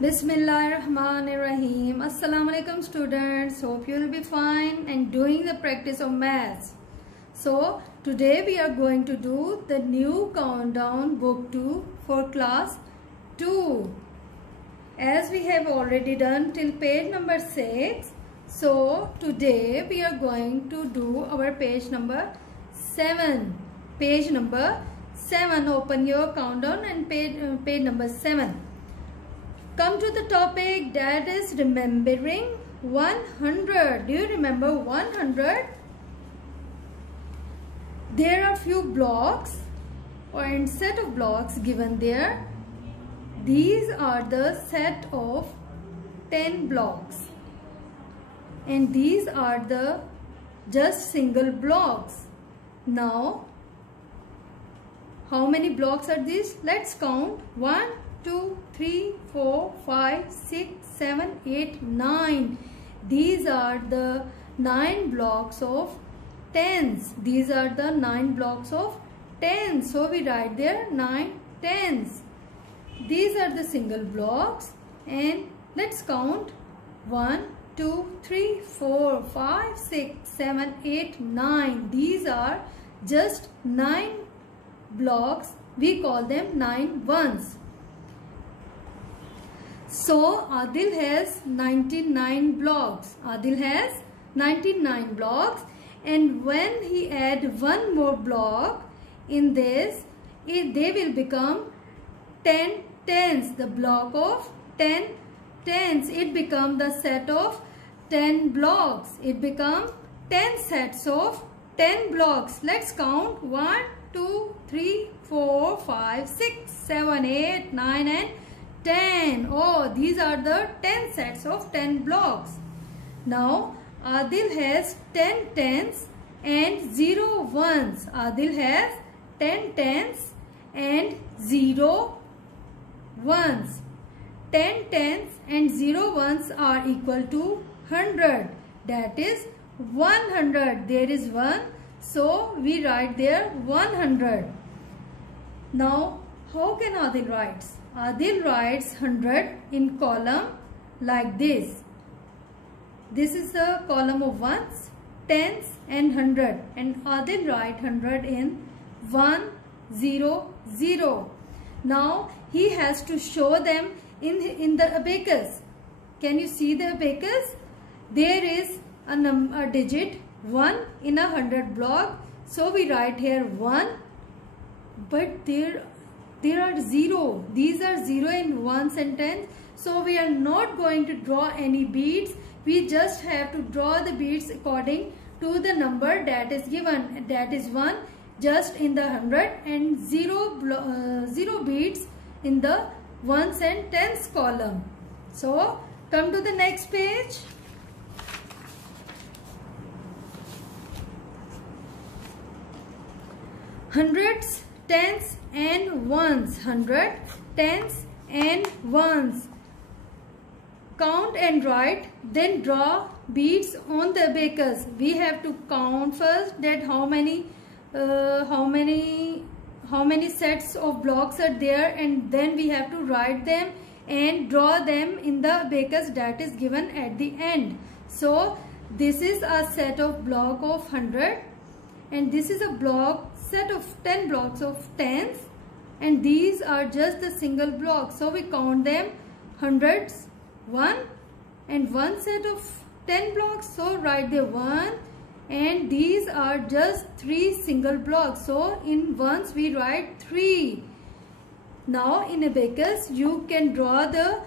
Bismillahirrahmanirrahim. Assalamu alaikum students. Hope you will be fine and doing the practice of maths. So today we are going to do the new countdown book 2 for class 2. As we have already done till page number 6. So today we are going to do our page number 7. Page number 7. Open your countdown and page number 7. Come to the topic, that is remembering 100. Do you remember 100? There are few blocks or set of blocks given there. These are the set of 10 blocks. And these are the just single blocks. Now, how many blocks are these? Let's count. 1, 2, 3, 4, 5, 6, 7, 8, 9. These are the 9 blocks of tens. These are the 9 blocks of tens. So we write there 9 tens. These are the single blocks. And let's count. 1, 2, 3, 4, 5, 6, 7, 8, 9. These are just 9 blocks. We call them 9 ones. So Adil has 99 blocks. Adil has 99 blocks, and when he add one more block in this, they will become 10 tens. The block of 10 tens. It become the set of 10 blocks. It become 10 sets of 10 blocks. Let's count. 1, 2, 3, 4, 5, 6, 7, 8, 9 and 10. Oh, these are the 10 sets of 10 blocks. Now, Adil has 10 tens and 0 ones. Adil has 10 tens and 0 ones. 10 tens and 0 ones are equal to 100. That is 100. There is 1. So, we write there 100. Now, how can Adil write? Adil writes 100 in column like this. This is the column of ones, tens and 100. And Adil write 100 in 1, 0, 0. Now he has to show them in the abacus. Can you see the abacus? There is a digit 1 in a 100 block. So we write here 1. But there are 0. These are 0 in 1 and 10. So we are not going to draw any beads. We just have to draw the beads according to the number that is given. That is 1 just in the 100 and 0 beads in the 1s and 10s column. So come to the next page. Hundreds, tens and ones. 100, tens and ones. Count and write, then draw beads on the abacus. We have to count first that how many sets of blocks are there, and then we have to write them and draw them in the abacus that is given at the end. So this is a set of block of 100, and this is a set of 10 blocks of tens, and these are just the single blocks. So we count them hundreds, 1 and 1 set of 10 blocks. So write the 1, and these are just 3 single blocks. So in ones we write 3. Now in abacus you can draw the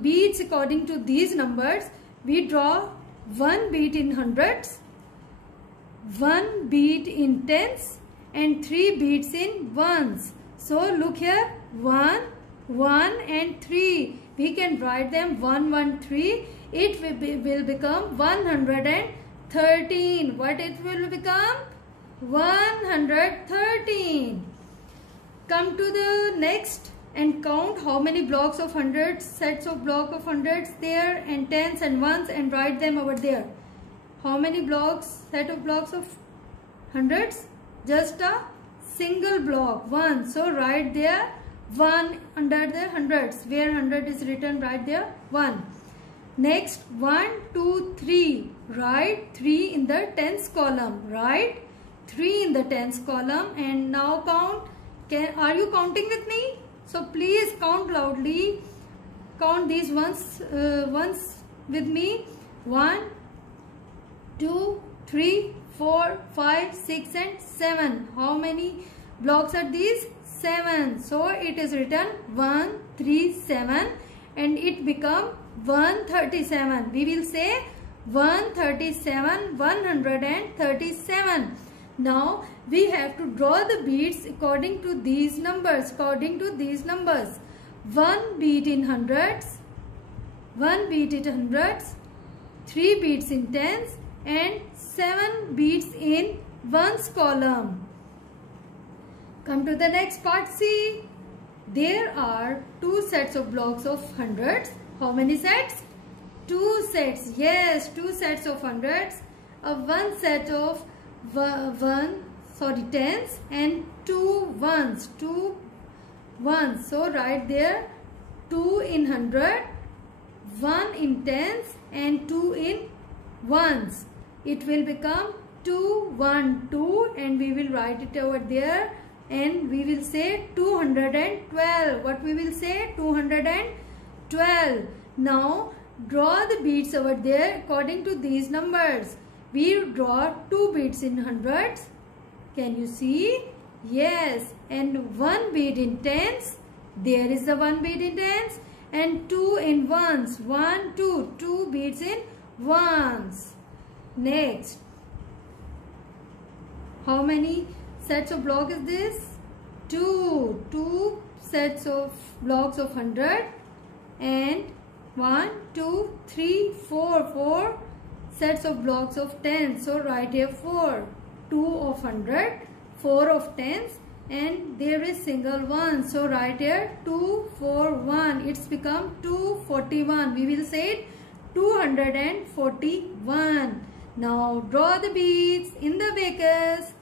beads according to these numbers. We draw 1 bead in hundreds, 1 bead in tens and 3 beads in ones. So look here, 1, 1 and 3. We can write them 1, 1, 3. It will become 113. What it will become? 113. Come to the next and count how many blocks of hundreds, sets of block of hundreds there, and tens and ones, and write them over there. How many blocks, set of blocks of hundreds? Just a single block, 1. So write there 1 under the hundreds. Where 100 is written, right there 1. Next 1, 2, 3. Write 3 in the tens column. Write 3 in the tens column. And now count. Are you counting with me? So please count loudly. Count these ones with me. 1, 2, 3, 4, 5, 6 and 7. How many blocks are these? 7. So it is written 1, 3, 7 and it become 137. We will say 137, 137. Now we have to draw the beats according to these numbers. 1 beat in hundreds, 1 beat in hundreds, 3 beats in tens and 7 beats in ones column. Come to the next part. See, there are 2 sets of blocks of hundreds. How many sets? 2 sets. Yes, 2 sets of hundreds. One set of tens and 2 ones. So write there 2 in 100, 1 in tens and 2 in ones. It will become 2, 1, 2 and we will write it over there and we will say 212. What we will say? 212. Now draw the beats over there according to these numbers. We draw 2 beats in hundreds. Can you see? Yes. And 1 beat in tens. There is the 1 beat in tens. And 2 in ones. 1, 2. 2 beats in ones. Next. How many sets of blocks is this? 2. 2 sets of blocks of 100. And 1, 2, 3, 4. 4 sets of blocks of tens. So write here 4. 2 of 100, 4 of tens and there is single 1. So write here 2, 4, 1. It's become 241. We will say it 241. Now draw the beats in the bakers.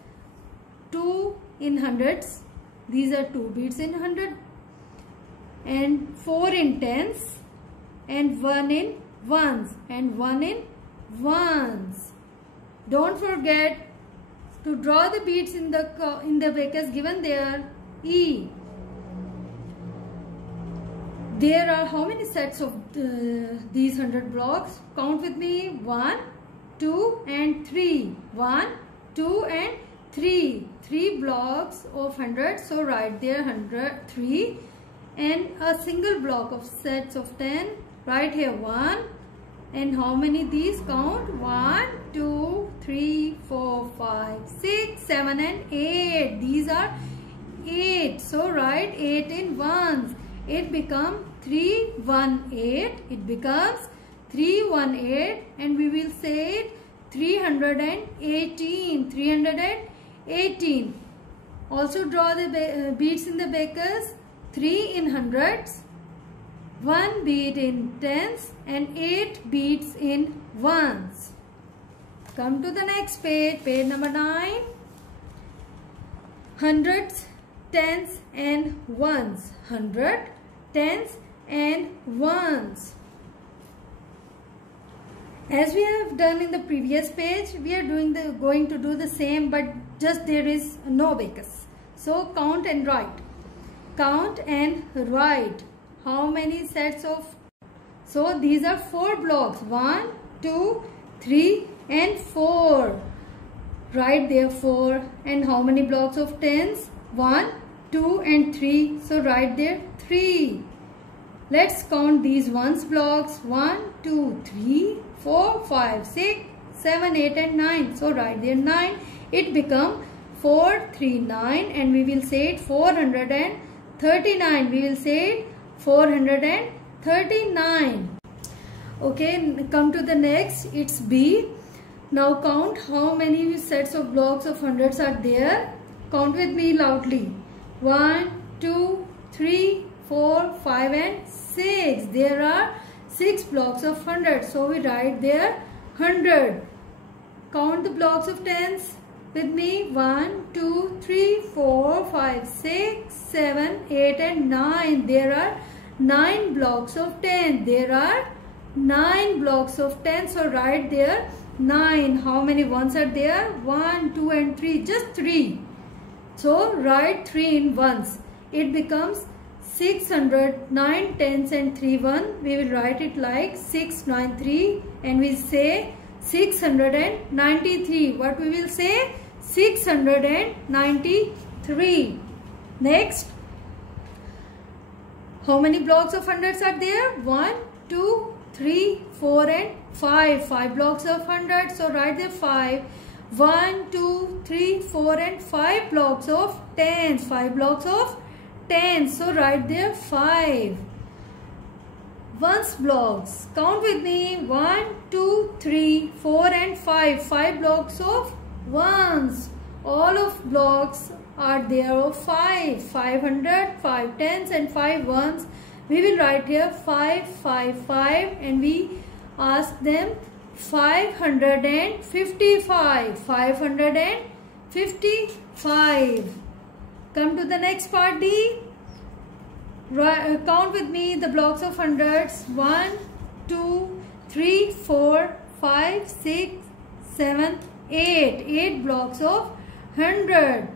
2 in hundreds. These are 2 beats in 100. And 4 in tens. And 1 in ones. And 1 in ones. Don't forget to draw the beats in the bakers given there. E. There are how many sets of these 100 blocks? Count with me. 1, 2 and 3. 1, 2 and 3. 3 blocks of 100. So write there 103. And a single block of sets of 10. Write here 1. And how many these? Count. 1, 2, 3, 4, 5, 6, 7 and 8. These are 8. So write 8 in ones. It becomes 318. It becomes 318 and we will say it 318. 318. Also draw the beats in the bakers. 3 in hundreds. 1 beat in tens and 8 beats in ones. Come to the next page, page number 9. Hundreds, tens and ones. 100, tens and ones. As we have done in the previous page, we are going to do the same, but just there is no bakers. So count and write. Count and write. How many sets of? So these are 4 blocks. 1, 2, 3 and 4. Write there 4. And how many blocks of tens? 1, 2 and 3. So write there 3. Let's count these ones blocks. 1, 2, 3, 4, 5, 6, 7, 8 and 9. So write there 9. It become 439 and we will say it 439. We will say it 439. Okay, come to the next. It's B. Now count how many sets of blocks of hundreds are there. Count with me loudly. 1, 2, 3, 4, 5 and 6. There are 6 blocks of hundreds. So we write there 100. Count the blocks of tens. with me. 1, 2, 3, 4, 5, 6, 7, 8 and 9. There are 9 blocks of 10. There are 9 blocks of 10. So write there 9. How many ones are there? 1, 2 and 3. Just 3. So write 3 in ones. It becomes 600, 9 tens and 3 1. We will write it like 693 and we say 693. What we will say? 693. Next. How many blocks of hundreds are there? 1, 2, 3, 4 and 5. 5 blocks of hundreds. So write there 5. 1, 2, 3, 4 and 5 blocks of tens. 5 blocks of tens. So write there 5. Ones blocks. Count with me. 1, 2, 3, 4 and 5. 5 blocks of ones. All of blocks are there of 5. 500, 5 tens and 5 ones. We will write here 5, 5, 5 and we ask them 555. 555. Come to the next part D. Count with me the blocks of hundreds. 1, 2, 3, 4, 5, 6, 7, 8. 8 blocks of 100.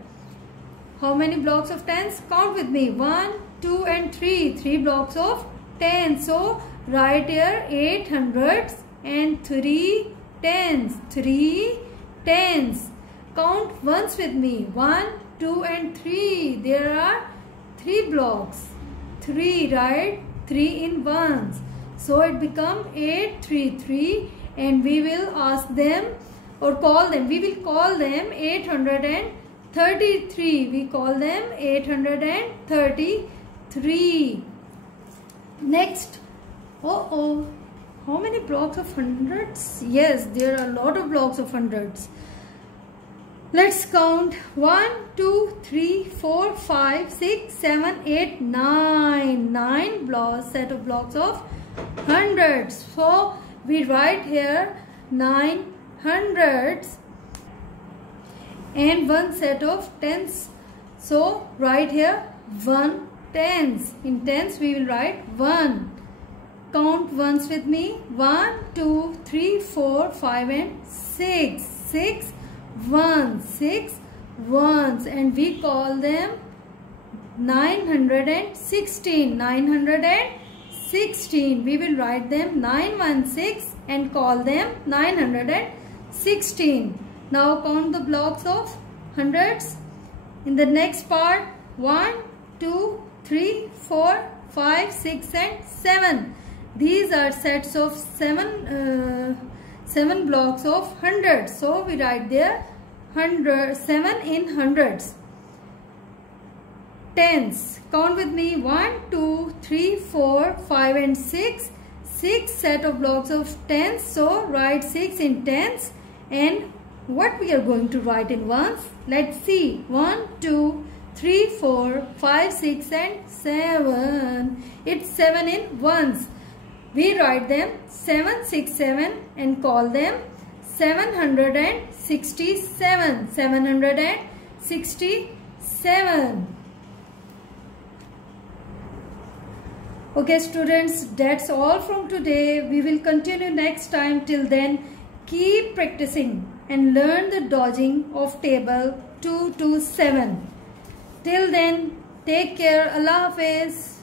How many blocks of tens? Count with me. 1, 2 and 3. 3 blocks of tens. So write here 8 hundreds and 3 tens. 3 tens. Count ones with me. 1, 2 and 3. There are 3 blocks. 3, right? 3 in ones. So it become 833 and we will ask them or call them. We will call them 833. We call them 833. Next. How many blocks of hundreds? Yes, there are a lot of blocks of hundreds. Let's count. 1, 2, 3, 4, 5, 6, 7, 8, 9. 9 blocks, set of blocks of hundreds. So we write here 9 hundreds and one set of tens. So write here 1 tens. In tens we will write 1. Count ones with me. 1, 2, 3, 4, 5 and 6. 6 ones. 6 ones and we call them 916. 916. We will write them 916 and call them 916. Now count the blocks of hundreds. In the next part, 1, 2, 3, 4, 5, 6 and 7. These are sets of 7 blocks of hundreds. So we write there 7 in hundreds. Tens. Count with me. 1, 2, 3, 4, 5 and 6. 6 set of blocks of tens. So write 6 in tens. And what we are going to write in ones? Let's see. 1, 2, 3, 4, 5, 6 and 7. It's 7 in ones. We write them 767 and call them 767. 767. Okay students, that's all from today. We will continue next time. Till then, keep practicing and learn the dodging of table 2 to 7. Till then, take care. Allah Hafiz.